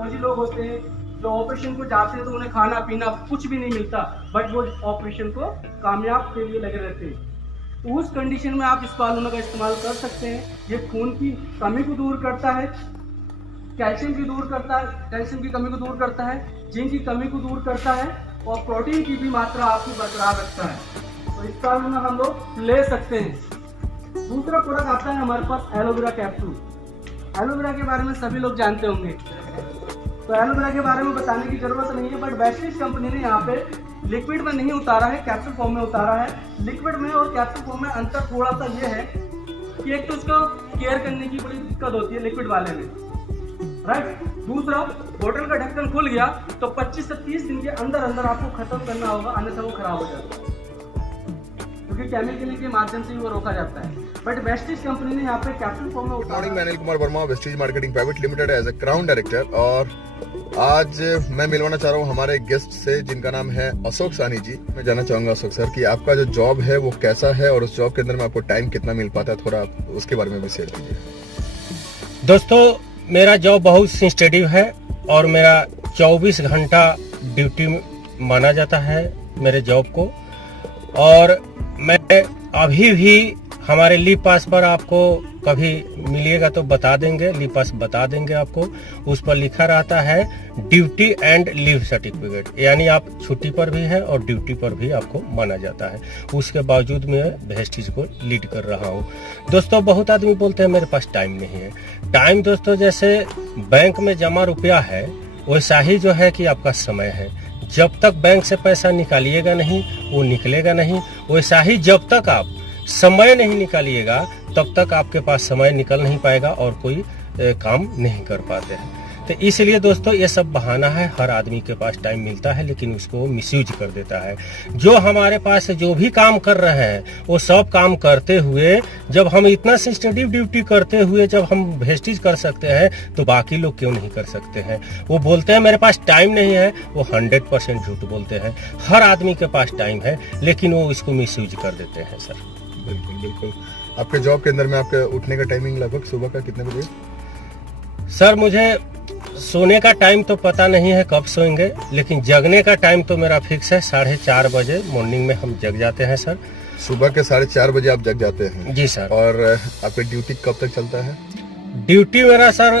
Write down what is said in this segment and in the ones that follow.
फौजी लोग होते हैं जो ऑपरेशन को जाते हैं तो उन्हें खाना पीना कुछ भी नहीं मिलता, बट वो ऑपरेशन को कामयाब के लिए लगे रहते हैं। तो उस कंडीशन में आप स्पालूना का इस्तेमाल कर सकते हैं। ये खून की कमी को दूर करता है, कैल्शियम की कमी को दूर करता है, जिंक की कमी को दूर करता है और प्रोटीन की भी मात्रा आपकी बरकरार रखता है। तो स्पालूना हम लोग ले सकते हैं। दूसरा प्रोडक्ट आता है हमारे पास एलोवेरा कैप्सूल। एलोवेरा के बारे में सभी लोग जानते होंगे, तो एलोवेरा के बारे में बताने की जरूरत नहीं है, बट वेस्टिज कंपनी ने यहाँ पे लिक्विड में नहीं उतारा है, कैप्सूल फॉर्म में उतारा है। लिक्विड में और कैप्सूल फॉर्म में अंतर थोड़ा सा ये है कि एक तो उसको केयर करने की बड़ी दिक्कत होती है लिक्विड वाले में, राइट। दूसरा, बोतल का ढक्कन खुल गया तो 25 से 30 दिन के अंदर अंदर आपको खत्म करना होगा, अन्यथा वो खराब हो जाता है, क्योंकि केमिकल के माध्यम से ही वो रोका जाता है। बट वेस्टिज कंपनी ने यहाँ पे कैप्सूल फॉर्म में उतारा। मॉर्निंग, मैं Anil Kumar Verma, Vestige marketing private limited as a crown director, और आज मैं मिलवाना चाह रहा हूँ हमारे गेस्ट से जिनका नाम है अशोक सानी जी। मैं जानना चाहूंगा अशोक सर कि आपका जो जॉब है वो कैसा है और उस जॉब के अंदर में आपको टाइम कितना मिल पाता है, थोड़ा आप उसके बारे में भी शेयर कीजिए। दोस्तों, मेरा जॉब बहुत सेंसिटिव है और मेरा 24 घंटा ड्यूटी माना जाता है मेरे जॉब को। और मैं अभी भी हमारे लीव पास पर आपको कभी मिलिएगा तो बता देंगे, लीव पास बता देंगे आपको। उस पर लिखा रहता है ड्यूटी एंड लीव सर्टिफिकेट, यानी आप छुट्टी पर भी है और ड्यूटी पर भी आपको माना जाता है। उसके बावजूद मैं वेस्टिज को लीड कर रहा हूँ। दोस्तों, बहुत आदमी बोलते हैं मेरे पास टाइम नहीं है। टाइम दोस्तों, जैसे बैंक में जमा रुपया है वैसा ही जो है कि आपका समय है। जब तक बैंक से पैसा निकालिएगा नहीं वो निकलेगा नहीं, वैसा ही जब तक आप समय नहीं निकालिएगा तब तक आपके पास समय निकल नहीं पाएगा और कोई काम नहीं कर पाते हैं। तो इसलिए दोस्तों, ये सब बहाना है। हर आदमी के पास टाइम मिलता है लेकिन उसको मिसयूज कर देता है। जो हमारे पास जो भी काम कर रहे हैं वो सब काम करते हुए, जब हम इतना सेंसिटिव ड्यूटी करते हुए जब हम वेस्टिज कर सकते हैं तो बाकी लोग क्यों नहीं कर सकते हैं। वो बोलते हैं मेरे पास टाइम नहीं है, वो 100% झूठ बोलते हैं। हर आदमी के पास टाइम है लेकिन वो इसको मिसयूज कर देते हैं। सर बिल्कुल बिल्कुल। आपके जॉब के अंदर में आपके उठने का टाइमिंग लगभग सुबह का कितने बजे? सर, मुझे सोने का टाइम तो पता नहीं है कब सोएंगे, लेकिन जगने का टाइम तो मेरा फिक्स है। 4:30 बजे मॉर्निंग में हम जग जाते हैं सर। सुबह के 4:30 बजे आप जग जाते हैं? जी सर। और आपकी ड्यूटी कब तक चलता है? ड्यूटी मेरा सर,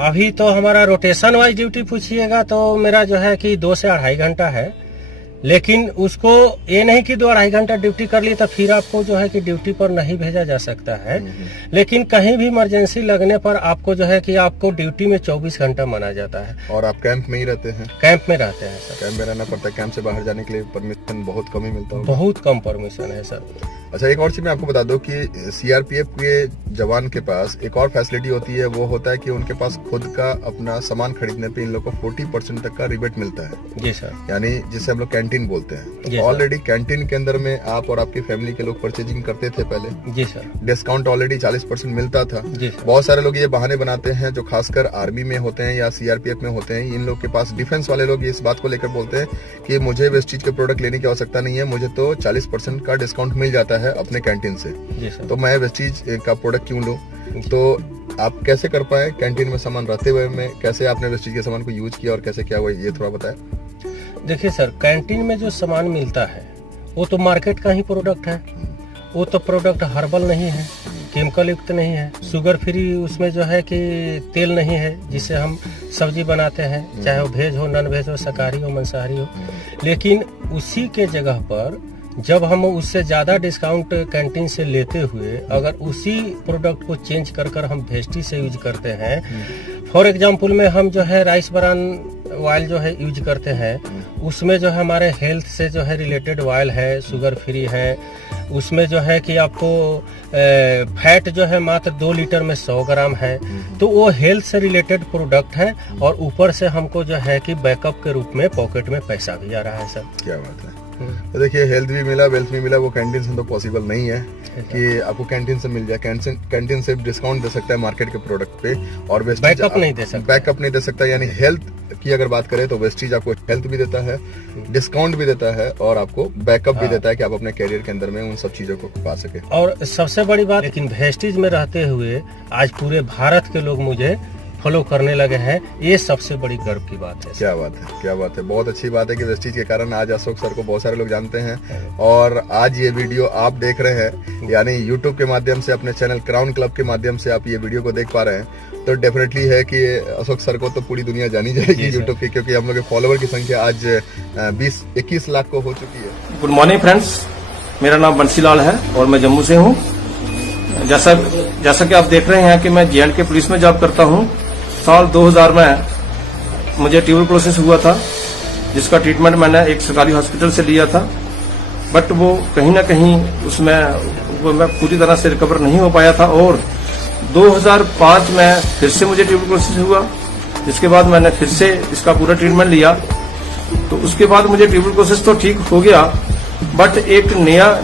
अभी तो हमारा रोटेशन वाइज ड्यूटी पूछिएगा तो मेरा जो है कि 2 से 2.5 घंटा है। लेकिन उसको ये नहीं कि 2-2.5 घंटा ड्यूटी कर ली तो फिर आपको जो है कि ड्यूटी पर नहीं भेजा जा सकता है। लेकिन कहीं भी इमरजेंसी लगने पर आपको जो है कि आपको ड्यूटी में 24 घंटा माना जाता है। और आप कैंप में ही रहते हैं? कैंप में रहते हैं सर। कैंप में रहना पड़ता है। कैंप से बाहर जाने के लिए परमिशन बहुत कम ही मिलता है? बहुत कम परमिशन है सर। अच्छा, एक और चीज मैं आपको बता दूं कि सीआरपीएफ के जवान के पास एक और फैसिलिटी होती है, वो होता है कि उनके पास खुद का अपना सामान खरीदने पे इन लोग को 40% तक का रिबेट मिलता है। जी सर। यानी जिसे हम लोग कैंटीन बोलते हैं। तो ऑलरेडी कैंटीन के अंदर में आप और आपकी फैमिली के लोग परचेजिंग करते थे पहले? जी सर। डिस्काउंट ऑलरेडी 40% मिलता था। जी सर। बहुत सारे लोग ये बहाने बनाते हैं जो खासकर आर्मी में होते हैं या सीआरपीएफ में होते हैं। इन लोग के पास डिफेंस वाले लोग इस बात को लेकर बोलते हैं कि मुझे वेस्टिज के प्रोडक्ट लेने की आवश्यकता नहीं है, मुझे तो 40% का डिस्काउंट मिल जाता है अपने कैंटीन से, तो मैं वेस्टिज का प्रोडक्ट क्यों लूं? तो आप कैसे कर पाए कैंटीन में सामान रहते हुए में, कैसे आपने वेस्टिज के सामान को यूज किया और कैसे क्या हुआ, ये थोड़ा बताएं। देखिए सर, कैंटीन में जो सामान मिलता है वो तो मार्केट का ही प्रोडक्ट है। वो तो प्रोडक्ट हर्बल नहीं है, केमिकल युक्त नहीं है, शुगर फ्री उसमें जो है कि तेल नहीं है जिससे हम सब्जी बनाते हैं, चाहे वो वेज हो, नॉन वेज हो, शाकाहारी हो, मांसाहारी हो। लेकिन उसी के जगह पर जब हम उससे ज़्यादा डिस्काउंट कैंटीन से लेते हुए अगर उसी प्रोडक्ट को चेंज कर कर हम वेस्टिज से यूज करते हैं, फॉर एग्जांपल में हम जो है राइस ब्रान ऑयल जो है यूज करते हैं, उसमें जो है हमारे हेल्थ से जो है रिलेटेड ऑयल है, शुगर फ्री है, उसमें जो है कि आपको फैट जो है मात्र 2 लीटर में 100 ग्राम है, तो वो हेल्थ से रिलेटेड प्रोडक्ट है और ऊपर से हमको जो है कि बैकअप के रूप में पॉकेट में पैसा भी आ रहा है सर। क्या बात है। तो देखिए, हेल्थ भी मिला, वेल्थ भी मिला, वो कैंटीन से तो पॉसिबल नहीं है कि आपको कैंटीन से मिल जाए। कैंटीन से डिस्काउंट दे सकता है मार्केट के प्रोडक्ट पे और वेस्टिज बैकअप नहीं दे सकता। बैकअप नहीं दे सकता, यानी हेल्थ की अगर बात करें तो वेस्टिज आपको हेल्थ भी देता है, डिस्काउंट भी देता है और आपको बैकअप भी देता है कि आप अपने कैरियर के अंदर में उन सब चीजों को पा सके। और सबसे बड़ी बात, लेकिन वेस्टिज में रहते हुए आज पूरे भारत के लोग मुझे फॉलो करने लगे हैं, ये सबसे बड़ी गर्व की बात है। क्या बात है, क्या बात है। बहुत अच्छी बात है कि वेस्टीज के कारण आज अशोक सर को बहुत सारे लोग जानते हैं और आज ये वीडियो आप देख रहे हैं, यानी यूट्यूब के माध्यम से, अपने चैनल क्राउन क्लब के माध्यम से आप ये वीडियो को देख पा रहे हैं, तो डेफिनेटली है कि अशोक सर को तो पूरी दुनिया जानी जाएगी यूट्यूब की, क्योंकि हम लोग के फॉलोवर की संख्या आज 20-21 लाख को हो चुकी है। गुड मॉर्निंग फ्रेंड्स, मेरा नाम बंसीलाल है और मैं जम्मू से हूँ। जैसा कि आप देख रहे हैं कि मैं J&K पुलिस में जॉब करता हूँ। साल 2000 में मुझे ट्यूबरकुलोसिस हुआ था, जिसका ट्रीटमेंट मैंने एक सरकारी हॉस्पिटल से लिया था, बट वो कहीं ना कहीं उसमें मैं पूरी तरह से रिकवर नहीं हो पाया था। और 2005 में फिर से मुझे ट्यूबरकुलोसिस हुआ, जिसके बाद मैंने फिर से इसका पूरा ट्रीटमेंट लिया। तो उसके बाद मुझे ट्यूबरकुलोसिस तो ठीक हो गया, बट एक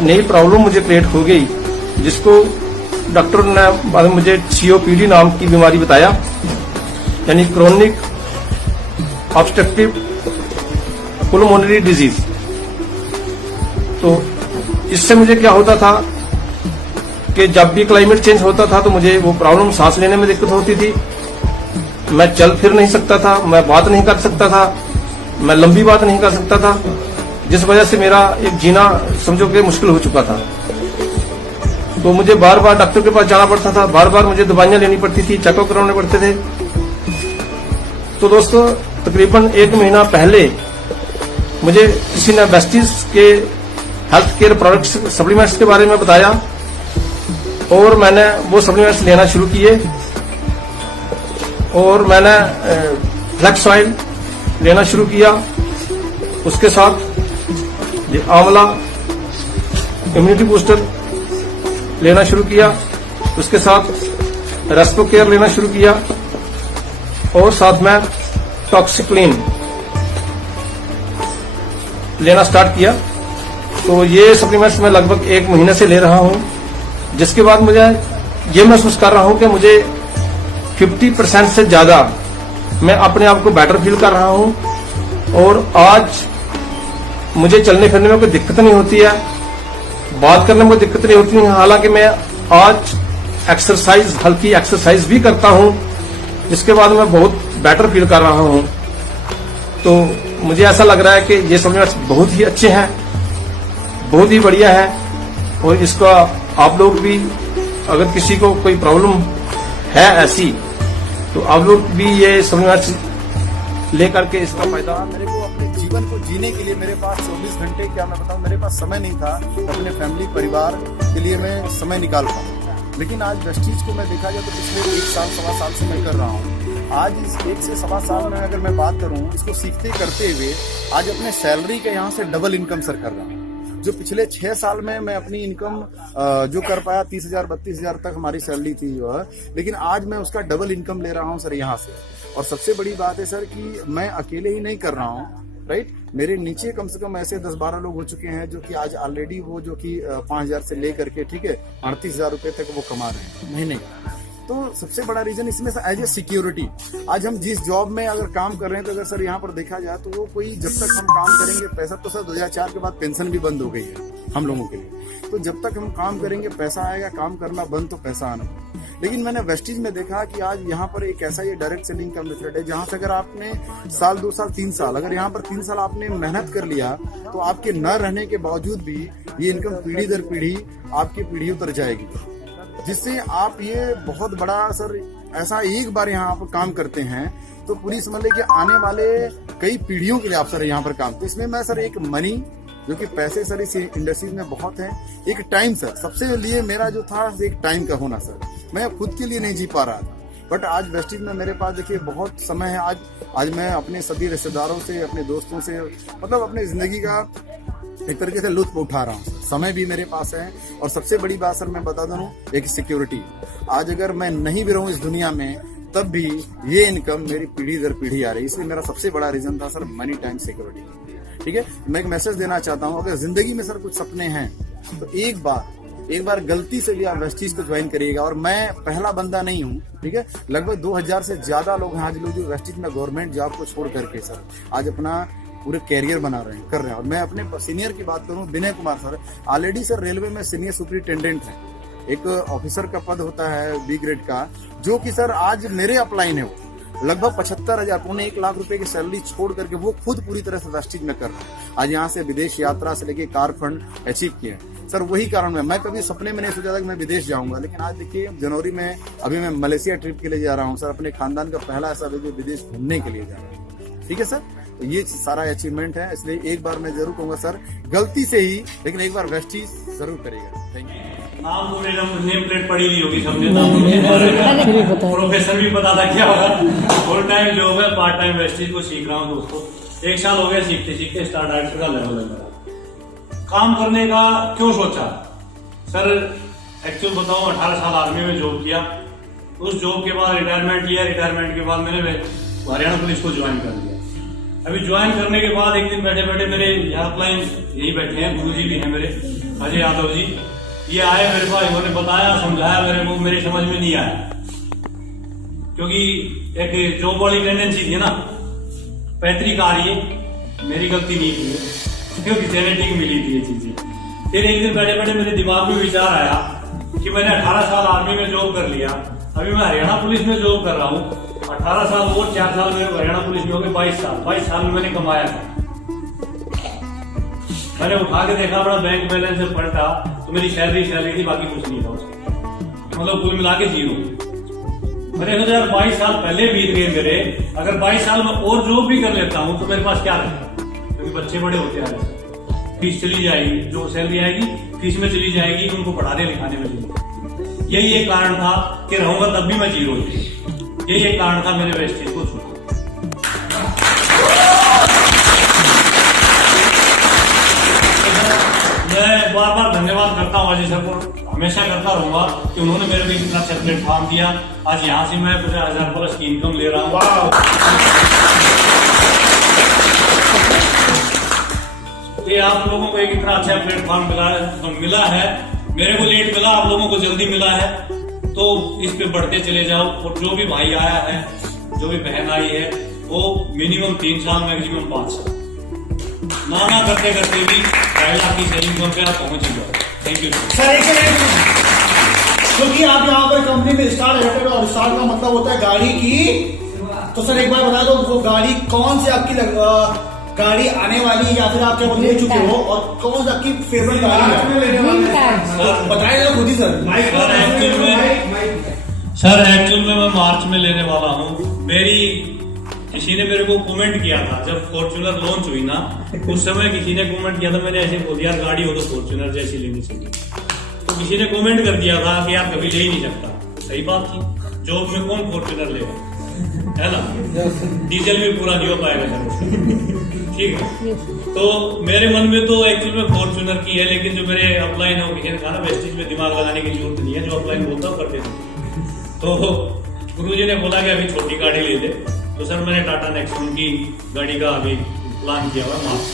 नई प्रॉब्लम मुझे क्रिएट हो गई, जिसको डॉक्टर ने बाद में मुझे COPD नाम की बीमारी बताया, यानी क्रोनिक ऑब्स्ट्रक्टिव पुल्मोनरी डिजीज। तो इससे मुझे क्या होता था कि जब भी क्लाइमेट चेंज होता था तो मुझे वो प्रॉब्लम, सांस लेने में दिक्कत होती थी, मैं चल फिर नहीं सकता था, मैं बात नहीं कर सकता था, मैं लंबी बात नहीं कर सकता था, जिस वजह से मेरा एक जीना समझो कि मुश्किल हो चुका था। तो मुझे बार बार डॉक्टर के पास जाना पड़ता था, बार बार मुझे दवाइयां लेनी पड़ती थी, चेकअप कराने पड़ते थे। तो दोस्तों, तकरीबन 1 महीना पहले मुझे किसी ने वेस्टीज के हेल्थ केयर प्रोडक्ट्स, सप्लीमेंट्स के बारे में बताया और मैंने वो सप्लीमेंट्स लेना शुरू किए। और मैंने फ्लैक्स ऑयल लेना शुरू किया, उसके साथ आंवला इम्यूनिटी बूस्टर लेना शुरू किया, उसके साथ रेस्पो केयर लेना शुरू किया और साथ में टॉक्सिक्लीन लेना स्टार्ट किया। तो ये सप्लीमेंट्स मैं लगभग 1 महीने से ले रहा हूं, जिसके बाद मुझे ये महसूस कर रहा हूं कि मुझे 50% से ज्यादा मैं अपने आप को बेटर फील कर रहा हूं और आज मुझे चलने फिरने में कोई दिक्कत नहीं होती है, बात करने में कोई दिक्कत नहीं होती है। हालांकि मैं आज एक्सरसाइज, हल्की एक्सरसाइज भी करता हूं, जिसके बाद मैं बहुत बेटर फील कर रहा हूं। तो मुझे ऐसा लग रहा है कि ये सप्लीमेंट्स बहुत ही अच्छे हैं, बहुत ही बढ़िया है। और इसका आप लोग भी, अगर किसी को कोई प्रॉब्लम है ऐसी, तो आप लोग भी ये सप्लीमेंट्स लेकर के इसका फायदा। मेरे को अपने जीवन को जीने के लिए मेरे पास 24 घंटे, क्या मैं बताऊं, मेरे पास समय नहीं था अपने फैमिली परिवार के लिए मैं समय निकाल पाऊं। लेकिन आज वेस्टीज को मैं देखा जाए तो पिछले 1 साल 1.25 साल से मैं कर रहा हूं। आज इस 1 से 1.25 साल में अगर मैं बात करूं, इसको सीखते करते हुए आज अपने सैलरी के यहाँ से डबल इनकम सर कर रहा हूँ। जो पिछले 6 साल में मैं अपनी इनकम जो कर पाया 30,000 32,000 तक हमारी सैलरी थी जो है, लेकिन आज मैं उसका डबल इनकम ले रहा हूं सर यहाँ से। और सबसे बड़ी बात है सर कि मैं अकेले ही नहीं कर रहा हूँ, राइट। मेरे नीचे कम से कम ऐसे 10-12 लोग हो चुके हैं जो कि आज ऑलरेडी वो जो कि 5,000 से लेकर के, ठीक है, 38,000 रुपए तक वो कमा रहे हैं महीने का। तो सबसे बड़ा रीजन इसमें एज ए सिक्योरिटी, आज हम जिस जॉब में अगर काम कर रहे हैं, तो अगर सर यहाँ पर देखा जाए तो वो कोई, जब तक हम काम करेंगे, पैसा तो सर 2004 के बाद पेंशन भी बंद हो गई है हम लोगों के लिए। तो जब तक हम काम करेंगे पैसा आएगा, काम करना बंद तो पैसा आना। लेकिन मैंने वेस्टीज में देखा कि आज यहाँ पर एक ऐसा ये डायरेक्ट सेलिंग का मेथड है, जहाँ से अगर आपने साल 2 साल 3 साल, अगर यहाँ पर 3 साल आपने मेहनत कर लिया, तो आपके न रहने के बावजूद भी ये इनकम पीढ़ी दर पीढ़ी आपकी पीढ़ी उतर जाएगी, जिससे आप ये बहुत बड़ा सर ऐसा एक बार यहाँ आप काम करते हैं तो पूरी समझ ले कि आने वाले कई पीढ़ियों के लिए आप सर यहाँ पर काम। तो इसमें मैं सर एक मनी, जो कि पैसे सर इस इंडस्ट्रीज में बहुत है, एक टाइम सर सबसे लिए मेरा जो था एक टाइम का होना सर, मैं खुद के लिए नहीं जी पा रहा था। बट आज वेस्टीज में मेरे पास देखिए बहुत समय है। आज मैं अपने सभी रिश्तेदारों से, अपने दोस्तों से, मतलब अपने जिंदगी का एक तरीके से लुत्फ उठा रहा हूँ। समय भी मेरे पास है और सबसे बड़ी बात सर मैं बता दूं, एक सिक्योरिटी। आज अगर मैं नहीं भी रहूं इस दुनिया में, तब भी ये इनकम मेरी पीढ़ी दर पीढ़ी आ रही है। इसलिए मेरा सबसे बड़ा रीजन था सर मनी टाइम सिक्योरिटी। ठीक है, मैं एक मैसेज देना चाहता हूँ, अगर जिंदगी में सर कुछ सपने हैं तो एक बार गलती से भी आप वेस्टीज को ज्वाइन करिएगा। और मैं पहला बंदा नहीं हूँ, ठीक है, लगभग 2000 से ज्यादा लोग हैं आज लोग जो वेस्टीज में गवर्नमेंट जॉब को छोड़ करके सर आज अपना पूरे कैरियर बना रहे हैं, कर रहे हैं। और मैं अपने सीनियर की बात करूं, Vinay Kumar sir already sir railway में सीनियर सुपरिटेंडेंट हैं। एक ऑफिसर का पद होता है B ग्रेड का, जो कि सर आज मेरे अपलाइन है वो, लगभग 75,000 पौने 1 लाख रुपए की सैलरी छोड़ करके वो खुद पूरी तरह से वेस्टीज में कर रहे हैं। आज यहाँ से विदेश यात्रा से लेके कार फंड अचीव किए हैं। सर वही कारण है, मैं कभी सपने में नहीं सोचा था कि मैं विदेश जाऊंगा, लेकिन आज देखिए जनवरी में अभी मैं मलेशिया ट्रिप के लिए जा रहा हूँ सर, अपने खानदान का पहला ऐसा विदेश घूमने के लिए जा रहा हूँ। ठीक है सर, तो ये सारा अचीवमेंट है, इसलिए एक बार मैं जरूर कहूंगा सर, गलती से ही लेकिन एक बार वेस्टीज जरूर करेगा। Thank you. नाम तो मेरा नेम प्लेट पड़ी हुई होगी, सबने नाम प्रोफेसर भी पता था क्या होगा। फुल टाइम जॉब है, पार्ट टाइम वेस्टीज को सीख रहा हूँ दोस्तों। 1 साल हो गया सीखते सीखते, स्टार डायरेक्टर का लेवल है मेरा। काम करने का क्यों सोचा सर, एक्चुअल बताऊं 18 साल आर्मी में जॉब किया, उस जॉब के बाद रिटायरमेंट लिया, रिटायरमेंट के बाद मैंने हरियाणा पुलिस को ज्वाइन कर लिया। अभी ज्वाइन करने के बाद एक दिन बैठे बैठे मेरे हेल्पलाइन यही बैठे हैं, गुरुजी भी हैं मेरे, अजय यादव जी, ये आए मेरे पास, इन्होंने बताया समझाया मेरे को, मेरे समझ में नहीं आया, क्योंकि एक जॉब वाली टेंडेंसी थी ना, पैतृक आ रही है, मेरी गलती नहीं थी क्योंकि जेनेटिक मिली थी ये चीजें। फिर एक दिन बैठे बैठे मेरे दिमाग में विचार आया कि मैंने 18 साल आर्मी में जॉब कर लिया, अभी मैं हरियाणा पुलिस में जॉब कर रहा हूँ, 18 साल और 4 साल मेरे हरियाणा पुलिस में हो गए, 22 साल में मैंने कमाया था। मैंने उठा के देखा, अपना बैंक बैलेंस से पलटा तो मेरी सैलरी थी, बाकी कुछ नहीं था उसकी, मतलब कुल मिला के 0। मैंने 22 साल पहले बीत गए मेरे, अगर 22 साल में और जॉब भी कर लेता हूँ तो मेरे पास क्या रहेगा, क्योंकि बच्चे बड़े होते आ रहे, फीस चली जाएगी, जो सैलरी आएगी फीस में चली जाएगी, उनको पढ़ाने लिखाने में चली। यही एक कारण था कि रहूंगा तब भी मैं 0 थी, यही एक कारण था मैंने वेस्टेज को छोड़ा। मैं बार बार धन्यवाद करता हूँ अजय सर को, हमेशा करता रहूंगा कि उन्होंने मेरे को इतना अच्छा प्लेटफॉर्म दिया। आज यहाँ से मैं 50,000+ की इनकम ले रहा हूँ। ये आप लोगों को एक इतना अच्छा प्लेटफॉर्म मिला है, मेरे को लेट मिला, आप लोगों को जल्दी मिला है, तो इस पे बढ़ते चले जाओ। और जो भी भाई आया है, जो भी बहन आई है, वो मिनिमम 3 साल, मैक्सिमम 5 साल, ना करते करते भी 2.5 लाख की सेलिंग इनकम पे आप पहुंच जाओ। Thank you sir. क्योंकि आप यहाँ पर कंपनी में स्टार डायरेक्टर, और स्टार का मतलब होता है गाड़ी की, तो सर एक बार बता दो वो गाड़ी कौन सी आपकी गाड़ी आने वाली, या फिर आप क्या ले चुके हो, और कौन सी आपकी फेवरेट गाड़ी है, बताइए ना खुद ही सर। सर एक्चुअल में मैं मार्च में लेने वाला हूँ। किसी ने मेरे को कमेंट किया था जब फॉर्च्यूनर लॉन्च हुई ना, उस समय किसी ने कमेंट किया था, मैंने ऐसे बोल दिया गाड़ी हो तो फॉर्च्यूनर जैसी लेनी चाहिए, तो किसी ने कमेंट कर दिया था कि यार कभी ले ही नहीं सकता। सही बात थी, जॉब में कौन फॉर्च्यूनर लेगा, है ना, डीजल भी पूरा नहीं हो पाएगा सर, ठीक है। तो मेरे मन में तो एक्चुअल में फॉर्च्यूनर की है, लेकिन जो मेरे अपलाइन है वो किसी ने कहा ना वेस्टेज में दिमाग लगाने की जरूरत नहीं है, जो अपलाइन बोलता है करते थे। तो गुरुजी ने बोला कि अभी छोटी गाड़ी ले ले, तो सर मैंने टाटा नेक्सॉन की गाड़ी का अभी प्लान किया हुआ मार्च।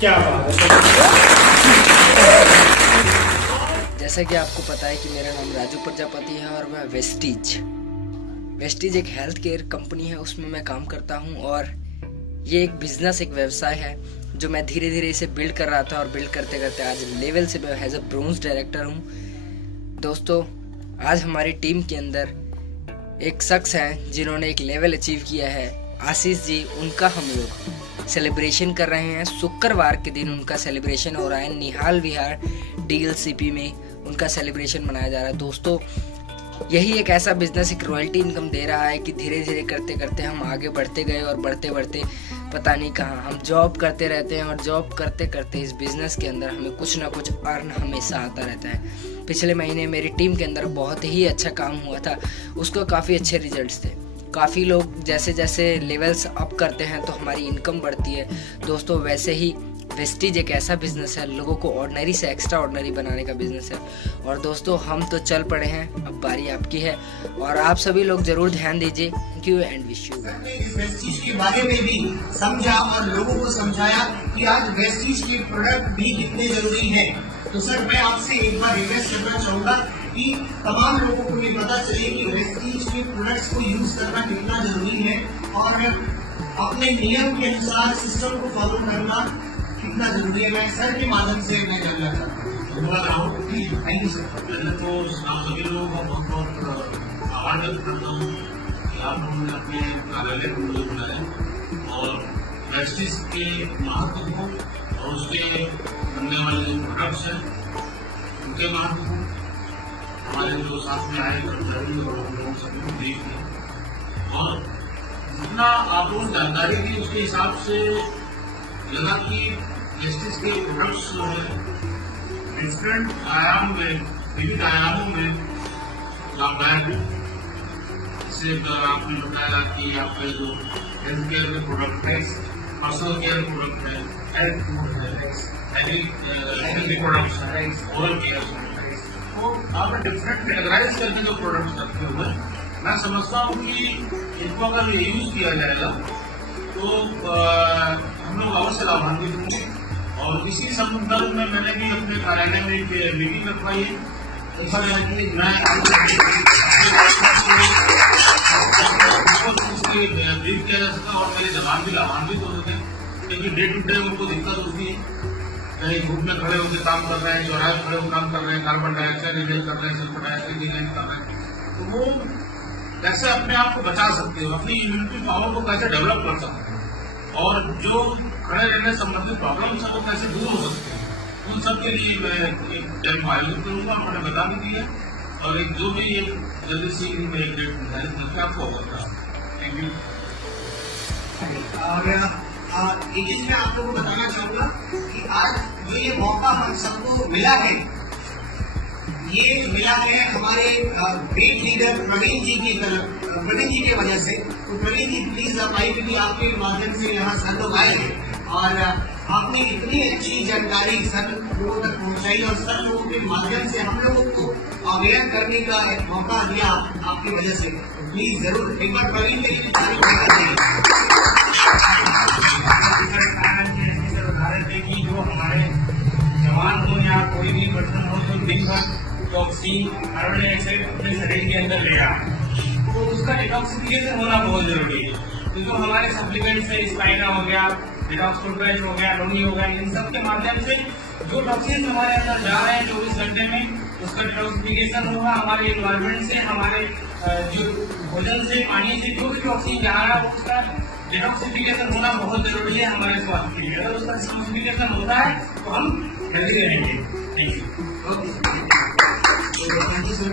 क्या बात है। जैसा कि आपको पता है कि मेरा नाम राजू प्रजापति है और मैं वेस्टीज एक हेल्थ केयर कंपनी है, उसमें मैं काम करता हूं। और ये एक बिजनेस, एक व्यवसाय है जो मैं धीरे धीरे इसे बिल्ड कर रहा था, और बिल्ड करते करते आज लेवल से मैं एज अ ब्रोंज डायरेक्टर हूँ। दोस्तों, आज हमारी टीम के अंदर एक शख्स हैं जिन्होंने एक लेवल अचीव किया है, आशीष जी। उनका हम लोग सेलिब्रेशन कर रहे हैं। शुक्रवार के दिन उनका सेलिब्रेशन हो रहा है, निहाल विहार DLCP में उनका सेलिब्रेशन मनाया जा रहा है। दोस्तों, यही एक ऐसा बिजनेस एक रॉयल्टी इनकम दे रहा है कि धीरे धीरे करते करते हम आगे बढ़ते गए, और बढ़ते बढ़ते पता नहीं कहाँ हम जॉब करते रहते हैं, और जॉब करते करते इस बिजनेस के अंदर हमें कुछ ना कुछ अर्न हमेशा आता रहता है। पिछले महीने मेरी टीम के अंदर बहुत ही अच्छा काम हुआ था, उसको काफ़ी अच्छे रिजल्ट्स थे। काफ़ी लोग जैसे जैसे लेवल्स अप करते हैं तो हमारी इनकम बढ़ती है। दोस्तों, वैसे ही वेस्टीज एक ऐसा बिजनेस है, लोगों को ऑर्डिनरी से एक्स्ट्रा ऑर्डिनरी बनाने का बिजनेस है। और दोस्तों, हम तो चल पड़े हैं, अब बारी आपकी है, और आप सभी लोग जरूर ध्यान दीजिए। Thank you and wish you. Vestige के बारे में भी समझा और लोगों को समझाया कि आज वेस्टीज के प्रोडक्ट भी कितने जरूरी हैं। तो सर, मैं आपसे एक बार रिक्वेस्ट करना चाहूंगा कि तमाम लोगों को भी पता चले कि वेस्टीज के प्रोडक्ट्स को यूज करना कितना जरूरी है, और अपने नियम के अनुसार सिस्टम को फॉलो करना कितना जरूरी है। मैं सर के माध्यम से मैं धन्यवाद रहा हूँ। Thank you sir. पहले तो सभी लोगों का बहुत बहुत आभार व्यक्त करता हूँ। आप लोगों ने अपने कार्यालय को बुलाया और वेस्टिज के महत्व को और उसके बनने वाले जो प्रोडक्ट्स हैं उनके महत्व को हमारे जो साथ में आए कर्मचारी और लोग सब देख लें और जितना आप लोगों को जानकारी दी उसके हिसाब से लगा कि वेस्टिज के प्रोडक्ट्स जो है डिफरेंट आयाम में विविध आयामों में लाभदायक है। इससे आपने बताया कि आपके जो हेल्थ केयर के प्रोडक्ट है, पर्सनल केयर प्रोडक्ट है, हेल्थ फूड है, हेल्थ प्रोडक्ट्स है, ओरल केयर है, तो आपने डिफरेंट कैटेगराइज करके जो प्रोडक्ट्स रखे हुए हैं, मैं समझता हूँ कि इनको अगर यूज किया जाएगा तो हम लोग अवश्य लाभान्वित होंगे। और इसी संदर्भ में मैंने भी अपने कार्यालय में एक मीटिंग रखवाई है। मैं ब्रीफ किया जा सकता और मेरे जवान भी लाभान्वित हो सके, क्योंकि डे टू डे उनको दिक्कत होती है। कहीं धूप में खड़े होकर काम कर रहे हैं, चौराहे खड़े होकर काम कर रहे हैं, कार्बन डाइऑक्साइड रिलीज कर रहे हैं, सल्फर डाइऑक्साइड रिलीज कर रहे हैं, तो वो कैसे अपने आप को बचा सकते हो, अपनी इम्यूनिटी पावर को कैसे डेवलप कर सकते हैं और जो खड़े रहने संबंधित प्रॉब्लम्स है वो कैसे दूर हो सकते हैं, उन सब के लिए मैं एक टाइम आयोजित करूंगा। मैंने बता भी दिया और एक जो भी एक जल्दी से एक डेट निर्धारित करके आपको अवगत करा। Thank you. और एक चीज मैं आप लोगों को बताना चाहूंगा कि आज जो ये मौका हम सबको मिला है, ये मिला है हमारे ग्रेट लीडर प्रवीण जी की वजह से। तो प्रवीण जी प्लीज भी आपके माध्यम से यहाँ सर लोग आए हैं और आपने इतनी अच्छी जानकारी सर लोगों तक पहुँचाई और सर लोगों के माध्यम से हम लोगों को अवेयर करने का एक मौका दिया आपकी वजह से। तो प्लीज जरूर एक बार प्रवीण के लिए देखिए जो हमारे जवान हो या कोई भी पर्सन हो तो दिन भर टॉक्सिन कार्बन डाइऑक्साइड अपने शरीर के अंदर ले रहा है, तो उसका डिटॉक्सिफिकेशन होना बहुत जरूरी है। तो जो हमारे सप्लीमेंट्स है, स्पाइना हो गया, डिटॉक्सिफिकेशन हो गया, लोनी हो गया, इन सब के माध्यम से जो टॉक्सिन हमारे अंदर जा रहे हैं 24 घंटे में, उसका डिटॉक्सिफिकेशन होगा। हमारे इन्वायरमेंट से, हमारे जो भोजन से, पानी से जो भी टॉक्सिन जा रहा है उसका डिटॉक्सिफिकेशन होना बहुत जरूरी है हमारे स्वास्थ्य के लिए। अगर उसका डिटॉक्सिफिकेशन होता है तो हम हेल्दी रहेंगे। Thank you. Thank you sir.